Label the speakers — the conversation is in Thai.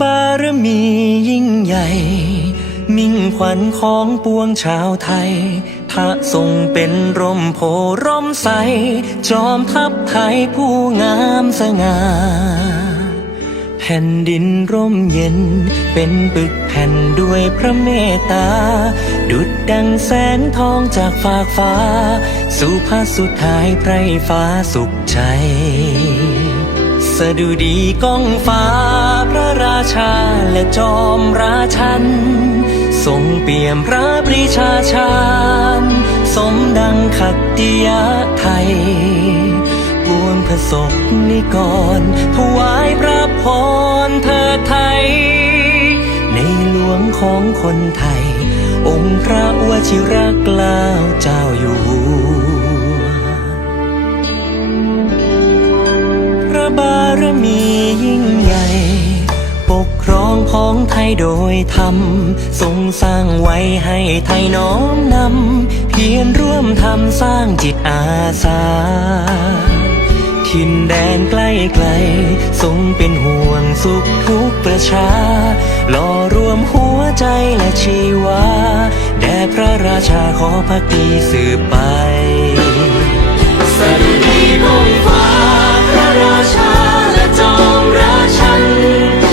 Speaker 1: บารมียิ่งใหญ่ มิ่งขวัญของปวงชาวไทย พระทรงเป็นร่มโพร่มใส จอมทัพไทยผู้งามสง่าแผ่นดินร่มเย็น เป็นปึกแผ่นด้วยพระเมตตา ดุดดังแสงทองจากฟากฟ้า สู่พระสุดท้ายไพรฟ้าสุขใจ สดุดีก้องฟ้าพระราชาและจอมราชัน ทรงเปี่ยมพระปรีชาชาญสมดังขัตติยะไทยปวงพระศกนิกร ถวายพระพรเธอไทย ในหลวงของคนไทย องค์พระวชิรเกล บารมียิ่งใหญ่ ปกครองของไทยโดยธรรม ทรงสร้างไว้ให้ไทยน้อมนำ เพียรร่วมทำสร้างจิตอาสาทินแดนใกล้ไกล ทรงเป็นห่วงสุขทุกประชาหล่อรวมหัวใจและชีวา แด่พระราชาขอพักดีสืบไป